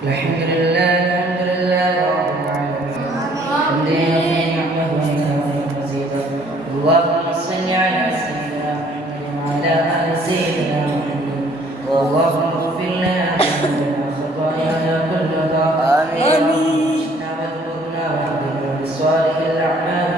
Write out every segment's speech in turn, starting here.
الحمد لله الحمد لله رب العالمين حمدا يوفي نعمه ويكافئ مزيدا اللهم صل على سيدنا محمد وعلى ال سيدنا محمد اللهم اغفر لنا ذنوبنا وخطايانا كلها امين وذنوبنا واهدنا بصالح الاعمال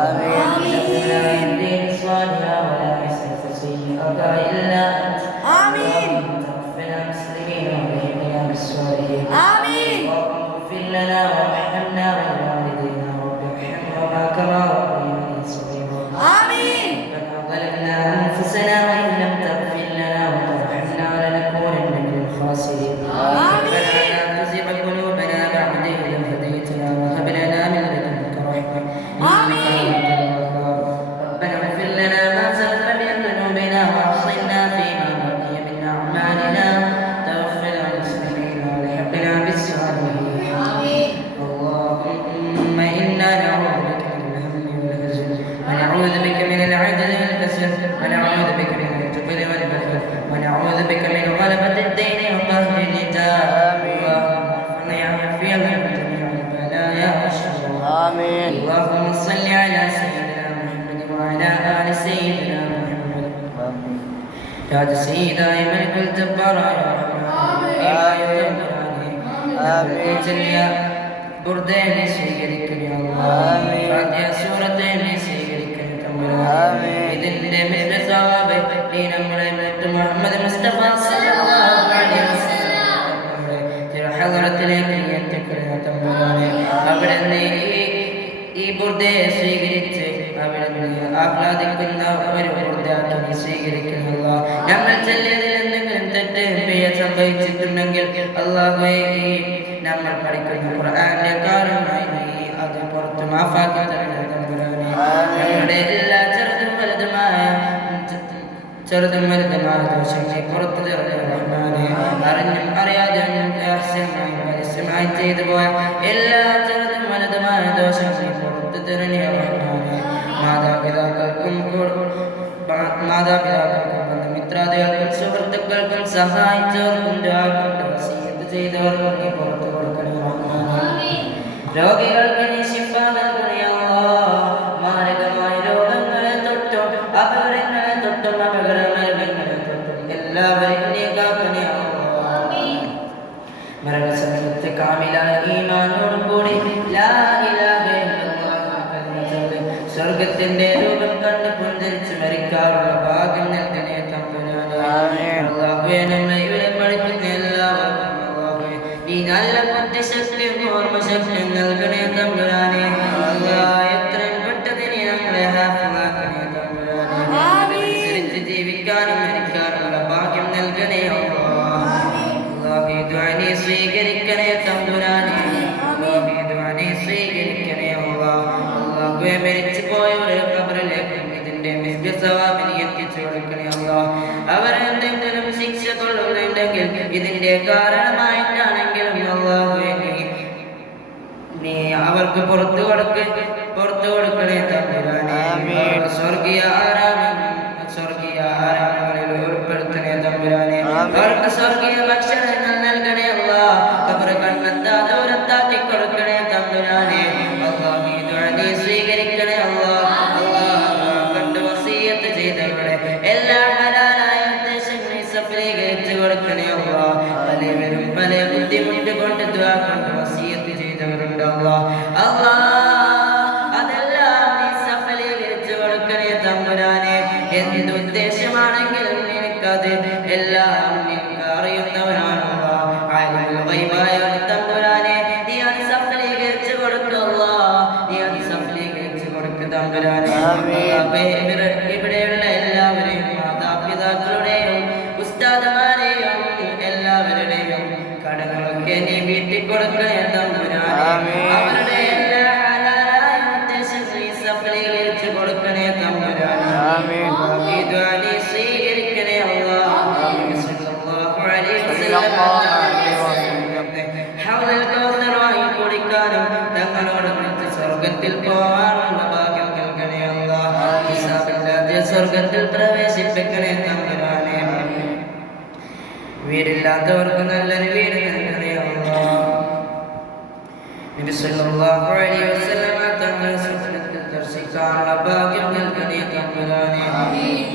امين وجعلنا من دين صالحا ولا يصرف سيئك الا انت امين توفنا مسلمين والحقنا بالصالحين آمين. اللهم اغفر لنا وارحمنا ولوالدينا رب ارحمهما كما ربياني صغيرا آمين. ربنا ظلمنا انفسنا وان لم تغفر لنا وترحمنا لنكونن من الخاسرين ربنا لا تزغ قلوبنا بعد إذ هديتنا وهب لنا من لدنك رحمة آمين. ربنا اغفر لنا ما سلف من ذنوبنا واعصمنا فيما بقي من أعمالنا توفنا مسلمين والحقنا بالصالحين آمين. اللهم إنا نعوذ بك من الهم والحزن ونعوذ بك من العجز والكسل ونعوذ بك من الجبن والبخل ونعوذ بك من غلبة الدين وقهر الرجال اللهم احفظنا وعافينا من جميع البلايا والشر آمين. اللهم صل على سيدنا محمد وعلى آل سيدنا محمد يا سيداي ملك الجبار يا رحمن يا آمين ബുർദയെ സ്വീകരിക്കണേ അല്ലാഹ് ഫാത്തിഹ സൂറത്തിനെ സ്വീകരിക്കണേ തമ്പുരാനേ ഇതിന്റെ മിസ്ബ സവാബ് നീ നമ്മുടെ മുഹമ്മദ് മുസ്തഫ സല്ലല്ലാഹു അലൈഹി വസല്ലം നമ്മുടെ തിരുഹദറത്തിലേക്ക് എത്തിക്കണേ തമ്പുരാനേ അവിടുന്ന് ഈ ബുർദയെ സ്വീകരിച്ച് അവിടുന്ന് ആഹ്ലാദിക്കുന്ന ഒരു ബുർദയാക്കി നീ സ്വീകരിക്കണം അല്ലാഹ് നമ്മൾ ചൊല്ലിയതിൽ എന്തെങ്കിലും തെറ്റ് പിഴ സംഭവിച്ചിട്ടുണ്ടെങ്കിൽ അല്ലാഹുവേ നമ്മൾ പഠിക്കുന്ന ഖുർആനിലെ കാരണമായി നീ അത് പുറത്ത് മാഫാക്കി തരണേ തമ്പുരാനേ ഞങ്ങളുടെ എല്ലാ ചെറുതും വലുതുമായ ദോഷങ്ങളെ പുറത്തു തരണേ റഹ്മാനേ അറിഞ്ഞും അറിയാതെയും രഹസ്യമായും പരസ്യമായി ചെയ്തു പോയ എല്ലാ ചെറുതും വലുതുമായ ദോഷങ്ങളെ പുറത്തു തരണേ റഹ്മാനേ മാതാപിതാക്കൾക്കും ബന്ധുമിത്രാദികൾക്കും സുഹൃത്തുക്കൾക്കും സഹായിച്ചവർക്കും ചെയ്തവർക്കും നീ പുറത്തു കൊടുക്കണേ റഹ്മാനേ രോഗികൾക്ക് നീ ശിഫ നൽകണേ അല്ലാഹ് മാരകമായ രോഗങ്ങളെ തൊട്ടും അപകടങ്ങളെ തൊട്ടും അപകടമരണങ്ങളെ തൊട്ടും എല്ലാവരെയും നീ കാക്കണേ അല്ലാഹ് മരണസമയത്ത് കാമിലായ ഈമാനോട് കൂടി ലാ ഇലാഹ ഇല്ലല്ലാഹ് സ്വർഗത്തിന്റെ രൂപം കണ്ട് പുഞ്ചരിച്ച് മരിക്കാനുള്ള ഭാഗ്യം നൽകണേ തമ്പുരാനേ അല്ലാഹുവേ നമ്മെ ഇവരെ പഠിപ്പിക്കുന്ന എല്ലാവർക്കും ഈ നല്ല ബുദ്ധിശക്തിയും ഓർമ്മശക്തിയും നൽകണേ തമ്പുരാനേ അല്ലാഹ് എത്രയും പെട്ടെന്ന് നമ്മളെ ഹാഫിളാക്കണേ തമ്പുരാനേ അനുസരിച്ച് ജീവിക്കാനും മരിക്കാനുള്ള ഭാഗ്യം നൽകണേ അല്ലാഹ് ഈ ദുആ നീ സ്വീകരിക്കണേ തമ്പുരാനേ ഈ ദുആ നീ സ്വീകരിക്കണേ അല്ലാഹുവേ മരിച്ചു പോയവരെ ഖബറിലേക്ക് ഇതിന്റെ മിസ്ബ സവാബ് നീ എത്തിച്ചു കൊടുക്കണേ അല്ലാഹ് അവരെന്തെങ്കിലും ശിക്ഷ കൊള്ളുന്നുണ്ടെങ്കിൽ ഇതിന്റെ കാരണമായിട്ടാണെങ്കിലും അല്ലാഹുവേ നീ അവർക്ക് പുറത്തു കൊടുക്കണേ തമ്പുരാനേ സ്വർഗീയ ആരാമങ്ങളിൽ ഉൾപ്പെടുത്തണേ തമ്പുരാനേ അവർക്ക് സ്വർഗീയ ഭക്ഷണങ്ങൾ നൽകണേ അല്ലാഹ് ഖബർ കണ്ണെത്താതെ ദൂരത്താക്കി കൊടുക്കണേ തമ്പുരാനേ അല്ലാഹ് ഈ ദുആ നീ സ്വീകരിക്കണേ അല്ലാഹ് കണ്ട് വസിയത്ത് ചെയ്തവരുടെ എല്ലാ ഹലാലായ ഉദ്ദേശങ്ങളെ സഫലീകരിച്ചു കൊടുക്കണേ അല്ലാഹ് പലവരും പല ബുദ്ധിമുട്ട് കൊണ്ട് ദുആ കൊണ്ട് വസിയത്ത് ചെയ്തവരുണ്ട് അല്ലാഹ് അതെല്ലാം നീ സഫലീകരിച്ചു കൊടുക്കണേ തമ്പുരാനേ എന്ത് ഉദ്ദേശമാണെങ്കിലും നിനക്കത് എല്ലാം നിനക്ക് അറിയുന്നവനാണ് അല്ലാഹ് ആലിമുൽ ഗൈബായ തമ്പുരാനേ നീ അത് സഫലീകരിച്ചു കൊടുക്കുക അല്ലാഹ് നീ അത് സഫലീകരിച്ചു കൊടുക്കുക തമ്പുരാനേ ഇവിടെയുള്ള എല്ലാവരെയും മാതാപിതാക്കളുടെയും ഉസ്താദുമാരെയും എല്ലാവരുടെയും കടങ്ങളൊക്കെ നീ വീട്ടിൽ കൊടുക്കണേ തമ്പുരാനേ അവരുടെ എല്ലാ ഹലാലായ ഉദ്ദേശങ്ങൾ നീ സഫലീകരിച്ചു കൊടുക്കണേ തമ്പുരാനേ ഈ ദുആ നീ സ്വീകരിക്കണേ അല്ലാഹ് സല്ലല്ലാഹു അലൈഹി വസല്ലം ഹൗദൽ കൗസർ വാങ്ങി കുടിക്കാനും തങ്ങളോടൊന്നിച്ച് സ്വർഗ്ഗത്തിൽ പോകാനുള്ള ഭാഗ്യം നൽകണേ അല്ലാഹ് ഹിസാബില്ലാതെ സ്വർഗ്ഗത്തിൽ പ്രവേശിപ്പിക്കണേ തമ്പുരാനേ വീടില്ലാത്തവർക്ക് നല്ലൊരു വീട് നൽകണേ അല്ലാഹ് സല്ലല്ലാഹു അലൈഹി വസല്ലം തങ്ങൾ സുന്നത്ത് ദർശിക്കാനുള്ള ഭാഗ്യം നൽകണേ തമ്പുരാനെ.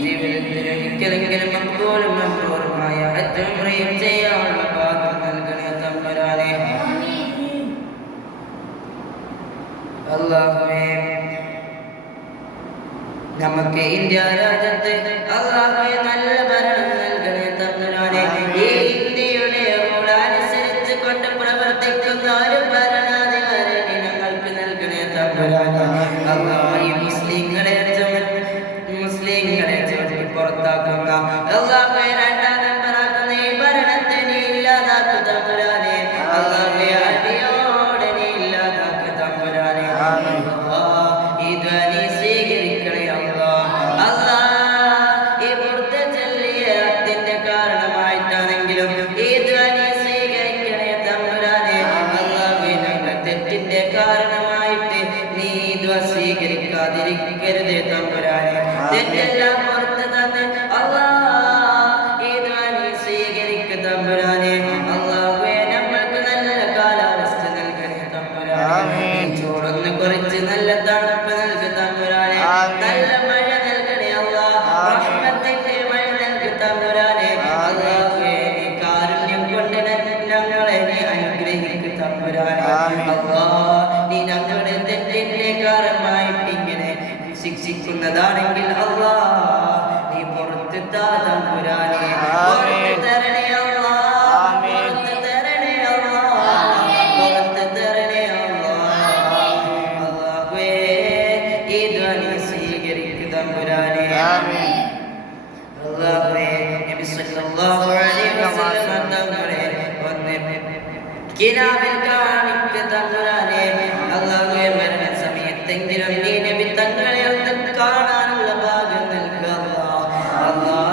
ജീവിതത്തിൽ ഒരിക്കലെങ്കിലും മക്ബൂലും മബ്രൂറുമായ ഹജ്ജും ഉംറയും ചെയ്യാനുള്ള ഭാഗ്യം നൽകണേ തമ്പുരാനെ. അല്ലാഹുവേ, നമുക്ക് ഇന്ത്യ രാജ്യത്ത് അല്ലാഹുവേ നല്ല ഭരണം നൽകണേ തമ്പുരാനെ. ഈ ഇന്ത്യയുടെ റൂൾ അനുസരിച്ച് കൊണ്ട് പ്രവർത്തിക്കുന്ന ഒരു ഭരണാധികാരിയെ ഞങ്ങൾക്ക് നൽകണേ തമ്പുരാനെ. അല്ലാഹ് ഈ മുസ്ലിങ്ങളെ ചവിട്ടി പുറത്താക്കുന്ന അല്ലാഹുവേ രണ്ടാം നമ്പറാക്കുന്ന ഈ ഭരണത്തെ നീ ഇല്ലാതാക്കു തമ്പുരാനെ. അല്ലാഹുവേ അടിയോടെ നീ ഇല്ലാതാക്കു തമ്പുരാനെ. ഈ ധ്വനി സ്വീകരിക്കണേ അല്ലാഹ്. ഈ പുറത്ത് ചൊല്ലിയ അതിന്റെ കാരണമായിട്ടാണെങ്കിലും ഈ ധ്വനി സ്വീകരിക്കണേ തമ്പുരാനെ. അല്ലാഹുവേ ഞങ്ങൾ തെറ്റിന്റെ കാരണമായിട്ട് നീ സ്വീകരിക്കാതിരിക്കരുതേ തമ്പുരാനെ. തെറ്റെല്ലാം പുറത്ത് തന്നെ അല്ലാഹ് ഈ ധ്വനി സ്വീകരിക്കു തമ്പുരാനെ. അല്ലാഹുവേ നമ്മൾക്ക് നല്ല കാലാവസ്ഥ നൽകണേ തമ്പുരാനെ. ചൂടൊന്ന് കുറച്ച് നല്ല തണുപ്പ് നൽകു തമ്പുരാനെ. നല്ല മഴ നൽകണേ അല്ലാഹ്. റഹ്മത്തിന്റെ മഴ നൽകു തമ്പുരാനെ. അല്ലാഹുവേ നീ കാരുണ്യം കൊണ്ട് ഞങ്ങളെ നീ അനുഗ്രഹിക്കു തമ്പുരാനെ. അല്ലാഹ് നീ ഞങ്ങളുടെ തെറ്റിന്റെ കാരണമായിട്ട് ഇങ്ങനെ ശിക്ഷിക്കുന്നതാണെങ്കിൽ അല്ലാഹ് നീ പുറത്ത് താ തമ്പുരാനെ. പുറത്ത് തരണേ അല്ലാഹ്. പുറത്ത് തരണേ അല്ലാഹ്. പുറത്ത് തരണേ അല്ലാഹ്. അല്ലാഹുവേ ഈ ധ്വനി സ്വീകരിക്കു തമ്പുരാനെ. അല്ലാഹുവേ നബി സല്ലല്ലാഹു അലൈഹി വസല്ലം തങ്ങളെ ഒന്ന് കിനാവിൽ കാണിക്കു തമ്പുരാനെ. അല്ലാഹുവേ മരണ സമയത്തെങ്കിലും നീ നബി തങ്ങളെ ഒന്ന് കാണാനുള്ള ഭാഗ്യം നൽകുക അല്ലാഹ്.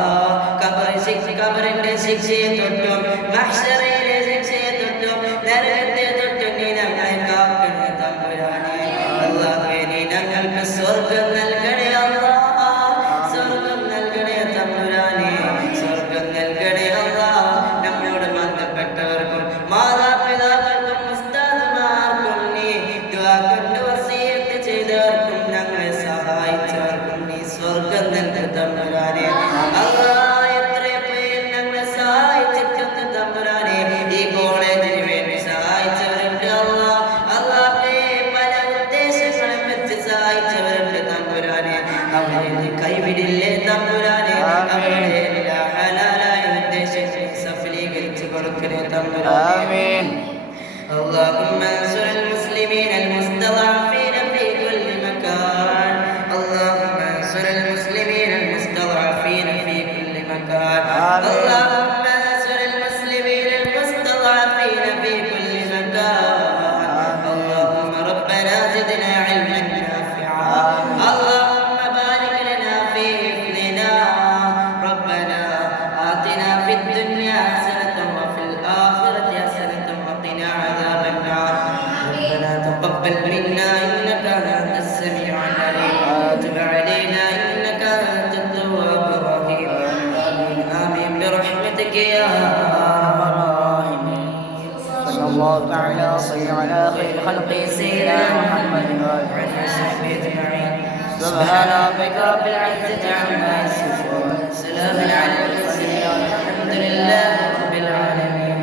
ഖബറിന്റെ ശിക്ഷയെ തൊട്ടും മഹ്ശറിലെ ശിക്ഷയെ തൊട്ടും നരകത്തെ തൊട്ടും നീ ഞങ്ങളെ കാക്കണേ തമ്പുരാനെ. അല്ലാഹുവേ നീ ഞങ്ങൾക്ക് സ്വർഗ്ഗം നൽകണേ അല്ലാഹ്. സ്വർഗ്ഗം നൽകണേ തമ്പുരാനെ. സ്വർഗ്ഗം നൽകണേ അല്ലാഹ്. നമ്മളോട് ബന്ധപ്പെട്ടവർക്കും മാതാപിതാക്കൾക്കും ഉസ്താദുമാർക്കും നീ ദുആ കൊണ്ട് വസിയത്ത് ചെയ്തവർക്കും ഞങ്ങളെ സഹായിച്ചവർക്കും നീ സ്വർഗ്ഗം നൽകു തമ്പുരാനെ. അല്ലാഹ് എത്രയോ പേർ ഞങ്ങളെ സഹായിച്ചിട്ടുണ്ട് തമ്പുരാനെ. ഈ കോളേജിന് വേണ്ടി സഹായിച്ചവരുണ്ട് അല്ലാഹ്. അല്ലാഹുവേ പല ഉദ്ദേശങ്ങളും വെച്ച് സഹായിച്ചവരുണ്ട് തമ്പുരാനെ. അവരെ നീ കൈവിടില്ലേ തമ്പുരാനെ. അവരുടെ എല്ലാ ഹലാലായ ഉദ്ദേശങ്ങൾ സഫലീകരിച്ചു കൊടുക്കണേ തമ്പുരാനെ. اللهم انصر المسلمين المستضعفين في كل مكان. اللهم انصر المسلمين المستضعفين في كل مكان. اللهم انصر المسلمين المستضعفين في كل مكان. اللهم ربنا زدنا علما نافعا. اللهم بارك لنا في حفظنا. ربنا آتنا في الدنيا حسنة وفي الآخرة حسنة وقنا عذاب النار. ربنا تقبل منا إنك أنت السميع العليم. وتب علينا إنك أنت التواب الرحيم. آمين آمين برحمتك يا أرحم الراحمين. صلى الله تعالى وسلم على خير خلقه سيدنا محمد وعلى صحبه أجمعين. سبحان ربك رب العزة عما يصفون. سلام على المرسلين والحمد لله رب العالمين.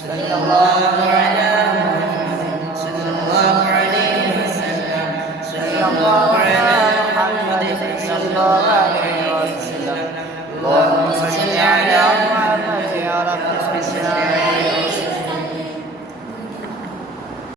صلى الله على محمد صلى الله عليه وسلم. صلى الله على محمد صلى الله عليه وسلم. اللهم صل على